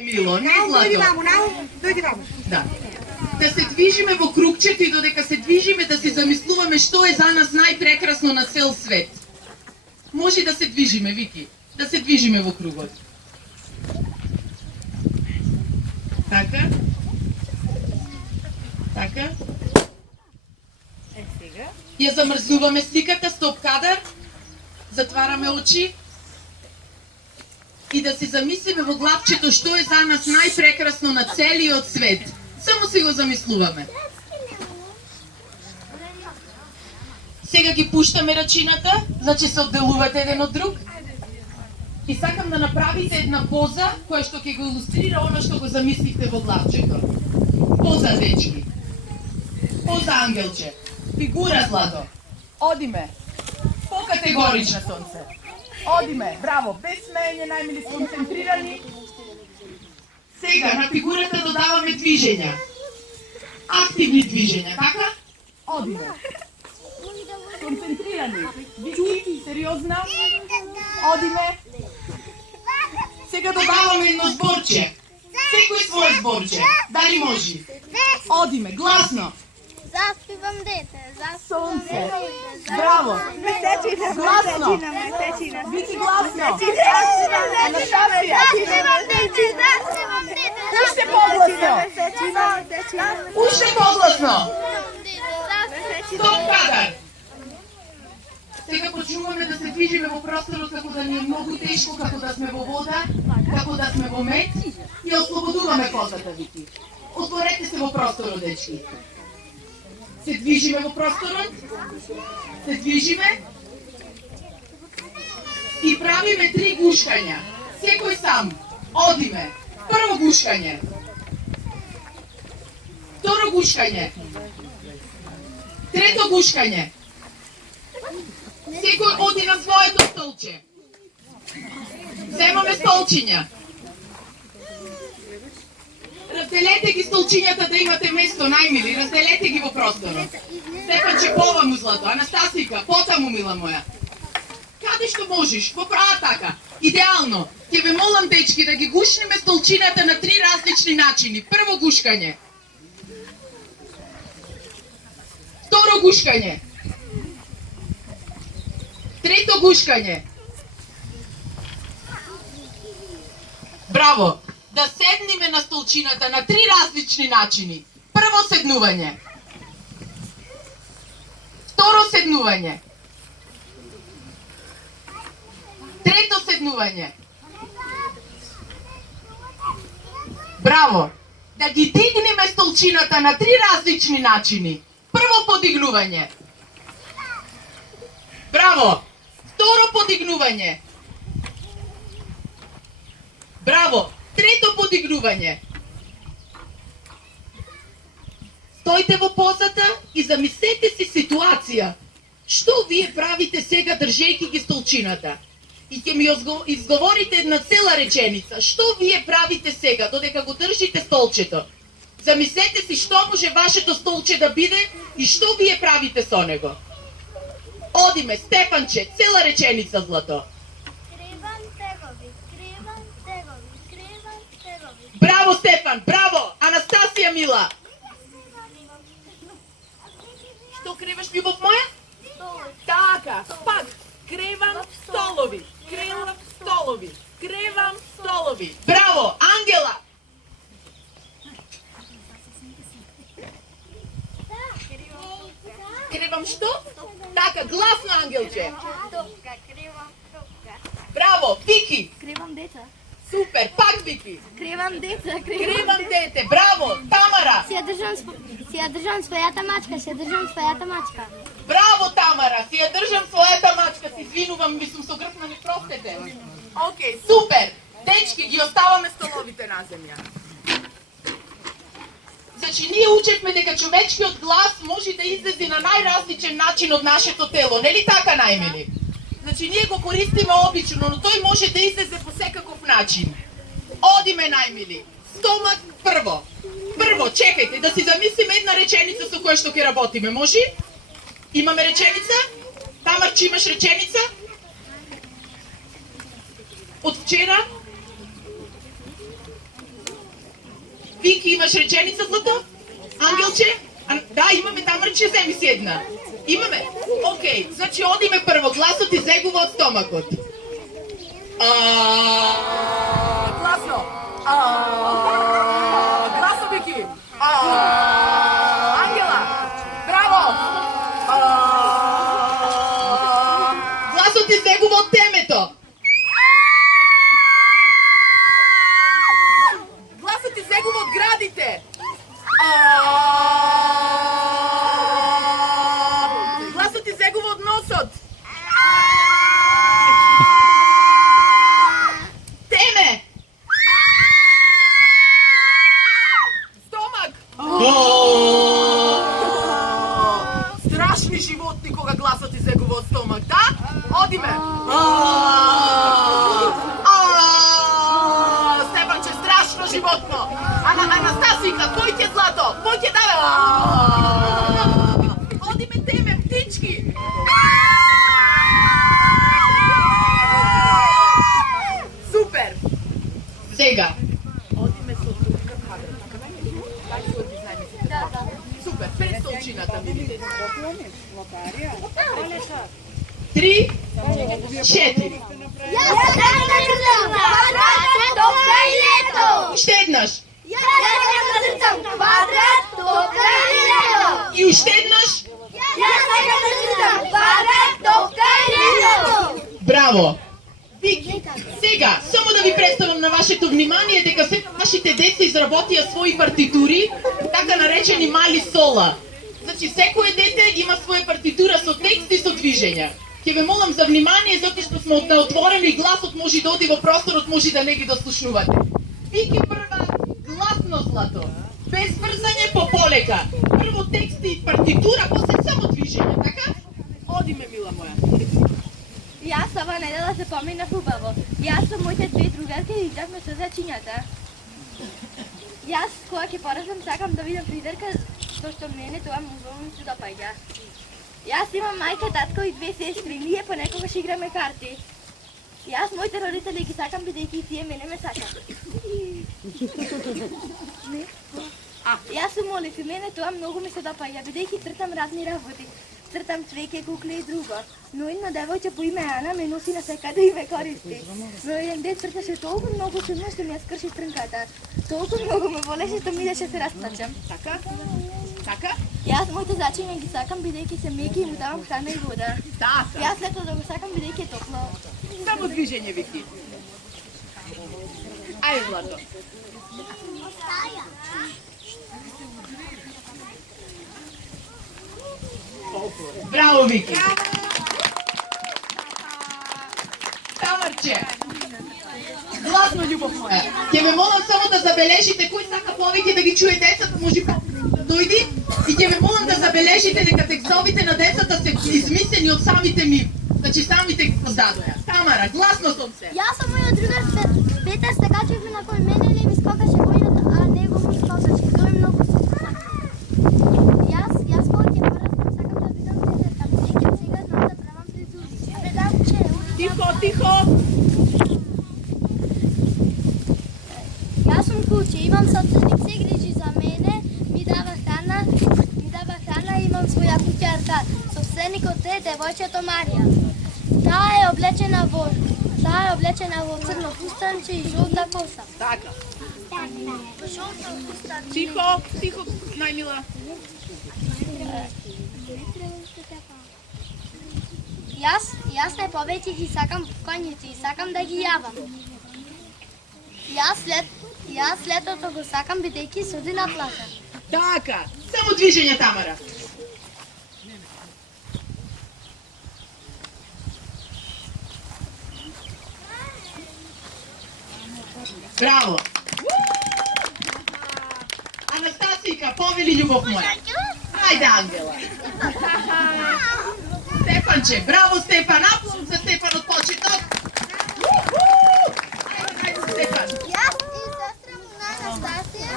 Мило, не Дојди Злато. ваму, дојди ваму. Да. Да се движиме во кругчето и додека се движиме да се замислуваме што е за нас најпрекрасно на цел свет. Може да се движиме, Вики. Да се движиме во кругот. Така. Така. Сега. Ја замрзуваме сликата, стоп кадар. Затвараме очи. И да се замислиме во главчето што е за нас најпрекрасно на целиот свет. Само си го замислуваме. Сега ги пуштаме рачината, значи се одделувате еден од друг. И сакам да направите една поза која што ќе го илустрира она што го замислихте во главчето. Поза, дечки. Поза, ангелче. Фигура, Злато. Одиме. Покатегорична, сонце. Одиме, браво, без смеење, најмили сконцентрирани. Сега на фигурата додаваме движења. Активни движења, така? Одиме. Сконцентрирани. Вики, сериозна. Одиме. Сега додаваме едно зборче. Секој свое зборче. Дали може? Одиме, гласно. Заспивам дете, Сонце. Браво. Гласно. Вики, гласно. Анастасија. Уште погласно. Уште погласно. Стоп кадар. Сега почнуваме да се движиме во просторот како да ни е многу тешко, како да сме во вода, како да сме во мед и ослободуваме козата, Вики. Отворете се во просторот, дечки. Се движиме во просторот, се движиме и правиме 3 гушкања. Секој сам. Одиме. Прво гушкање. Второ гушкање. Трето гушкање. Секој оди на своето столче. Земаме столчиња. Разделете ги столчињата да имате место, најмили. Разделете ги во просторот. Стефанче, поваму, Злато. Анастасика, потаму, мила моја. Каде што можеш? Поправа така. Идеално. Ќе ве молам, дечки, да ги гушнеме столчината на 3 различни начини. Прво гушкање. Второ гушкање. Трето гушкање. Браво! Да седниме на столчината на 3 различни начини. Прво седнување. Второ седнување. Трето седнување. Браво! Да ги дигнеме столчината на 3 различни начини. Прво подигнување. Браво! Второ подигнување. Браво! Трето подигнување. Стојте во позата и замислете си ситуација. Што вие правите сега држејќи ги столчината? И ќе ми изговорите една цела реченица. Што вие правите сега додека го држите столчето? Замислете си што може вашето столче да биде и што вие правите со него. Одиме, Стефанче, цела реченица, Злато. Кривам тегови, кривам тегови, кривам тегови. Браво, Стефан, браво! Анастасија, мила! Што криваш, љубов моја? Така, пак. Кревам столови, кревам столови, кревам столови. Браво, Ангела! Кревам што? Така, гласно, Ангелче. Топка, кривам топка. Браво, Вики. Кривам дете. Супер, пак Вики. Кривам дете. Кревам дете, браво, Тамара. Си ја држам својата мачка. Браво, Тамара, си ја држам својата мачка, се извинувам, ми сум со грфнани, простете. Океј, супер. Дечки, ги оставаме столовите на земја. Значи, ние учевме дека човечкиот глас може да излезе на најразличен начин од нашето тело, нели така, најмили? Значи, ние го користиме обично, но тој може да излезе по секаков начин. Одиме, најмили. Стомак прво. Прво, чекајте, да си замислиме една реченица со која што ќе работиме, може? Имаме реченица? Тамарче, имаш реченица? Од вчера? Вики, имаш реченица, Злато? Ангелче? Да, имаме, Тамарче, земи си една. Имаме? Окей, значи одиме прво, гласот изегува од стомакот. Гласно. Гласно, Вики. Ангела. Браво. Гласот изегува од темето. Гласот изегува од градите. Гласот изегува од носот. Теме. Стомак. Страшни животни кога гласот изегува од стомак, да? Одиме. Стефанче, страшно животно. Анастасика, појте, Злато, појте, да. Одиме, теме, птички. Супер. Сега. Одиме со турка кадра, така не? Дај се оди знаеме се. Супер, пред столчината, видите. 3, 4. Јас сакам да цртам квадрат, топка и лето. Уште еднаш. Јас сакам да цртам квадрат, топка и лето. И уште еднаш. Јас сакам да цртам квадрат, топка и лето. Браво. Вики, сега, само да ви представам на вашето внимание дека се вашите деца изработија своји партитури, така наречени мали сола. Значи, секое дете има своја партитура со текст и со движења. Ќе ве молам за внимание, затоа што сме на отворено и гласот може да оди во просторот, може да не ги дослушнувате. Вики прва, гласно, Злато. Без врзање, по полека. Прво текст и партитура, после само движење, така? Одиме, мила моја. Јас ова недела се помина хубаво. Јас со моите две другарки игравме со зачињата. Јас кога ќе порасам сакам да видам Фридерка, што мене тоа многу ми се допаѓа. Јас имам мајка, татко и две сестри, ние понекогаш играме карти. Јас моите родители ги сакам бидејќи и тие мене ме сакат. Јас сум Олив и мене тоа многу ми се допаѓа, бидејќи цртам разни работи. Цртам цвеќе, кукле и друго. Но една девојче по име Ана ме носи на секаде и ме користи. Но еден ден црташе толку многу силно што ми ја скрши трнката. Толку многу ме волеше што ми идеше се расплачам. Така? Така? Јас моите зачиња ги сакам бидејќи се меки и му давам храна и вода. Така. Јас лето да го сакам бидејќи е топло. Само движење, Вики. Ајде, Злато. Браво, Вики. Тамарче. Гласно, љубов моја. Ќе ве молам само да забележите кој сака повеќе да ги чуе децата, може да дојди и ќе ве молам да забележите дека текстовите на децата се измислени од самите ми. Значи самите ги создадоа. Тамара, гласно сум се. Јас со мојот другар Петар се качевме на кој мене не ми скокаше војната, а него му скокаше. Тоа е многу супер. Јас кога ќе порастам сакам да видам Петарка, бидејќи сега знам да правам фризури. Предавче, Тихо, тихо. Јас сум куче, имам собственик, се грижи за мене, ми дава храна и имам своја куќарка. Собственикот е девојчето Марија. Таа е облечена во црно фустанче и жолта коса. Така. Жолта фустанче. Тихо, тихо, најмила. Јас не повеќе ги сакам конјици и сакам да ги јавам. Јас летото го сакам бидејќи суди на плажа. Така. Само движење, Тамара. Браво. Анастасика, повели љубов моја. Ајде, Ангела. Стефанче, браво Стефан, аплауз за Стефан од почеток. Ајде, Стефан. Јас и сестра му на Анастасија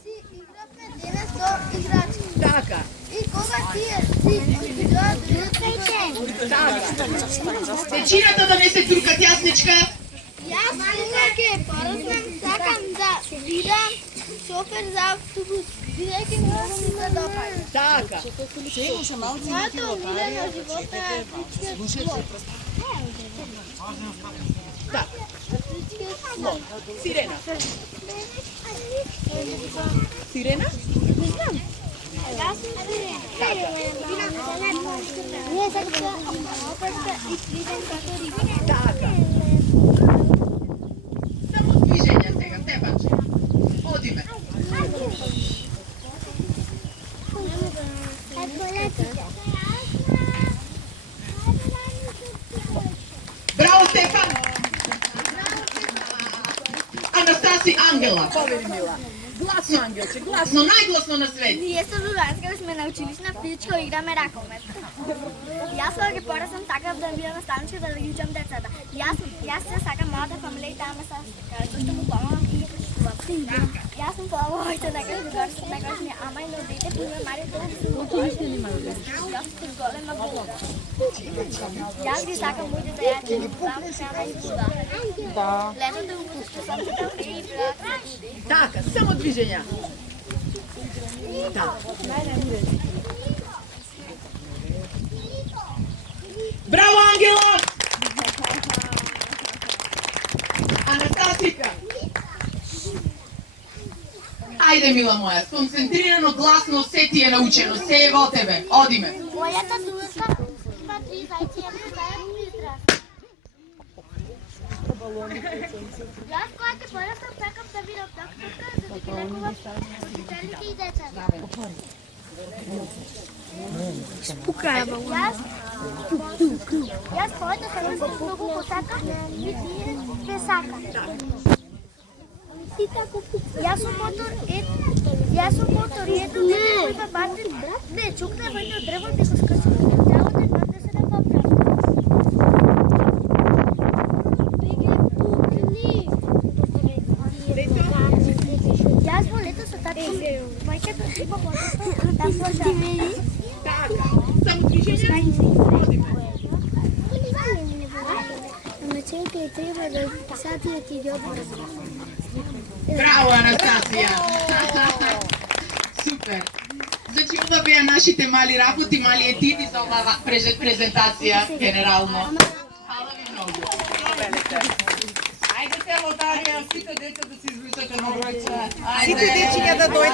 си игравме денес со играчки. Така. И кога тие си дојдоа Така. Вечината донесе турка тјасничка. Јас ќе пораснам, сакам да бидам шофер за автобус. Бидејќи многу ми се допаѓа. Така. Моето омилено живота е атлетскиот спорт. Сирена. Сирена? Не знам. Јас сум сирена. Ние сакаме да изгледам како риба. Така. Само движење сега, Стефанче. Одиме. Браво, Стефан! Анастаси Ангела. Повери мила. Гласно, Ангелче, гласно. Но најгласно на свет. Ние со Луганска сме на училишна физичко играме ракомет. Јас кога ќе порасам сакам да бидам на станција да ги учам децата. Јас се сакам мојата фамилија и таа ме сака, зашто му помагам и причувам. Јас сум повојте дека некогаш ми ама и на дете приме Мари тоа. Јас сум голема булка. Јас ги сакам моите да јачи, знам сама и буда. Да. Летото у сам се кафе и брат. Така, само движења. Така. Браво, Ангела! Анастасика! Ајде, мила моја, сконцентрирано, гласно, се ти е научено, се е во тебе. Одиме. Мојата дулка има 3 зајци и една зајца израз. Јас кога ќе порастам сакам да бидам докторка за да ги лекувам родителите и децата. Јас мојата семејство многу го сакам и тие ме сакат. Јас сум мотор и ето дете кој ме бати. Не, чукна во едно древо и го скрши. Древото е бате се да поправи. Јас во лето со татко, мајката си по мотото, да слушам. Така, само движење. Одиме. Ама чекај, треба да сатиот иде одбор. Браво, Анастасија! Супер! Значи, ова беа нашите мали работи, мали етиди за оваа презентација, генерално. Хвала ви многу. Ајде, тело, Дарија, сите деца да се извличате на бројче. Сите дечиња да дојдат.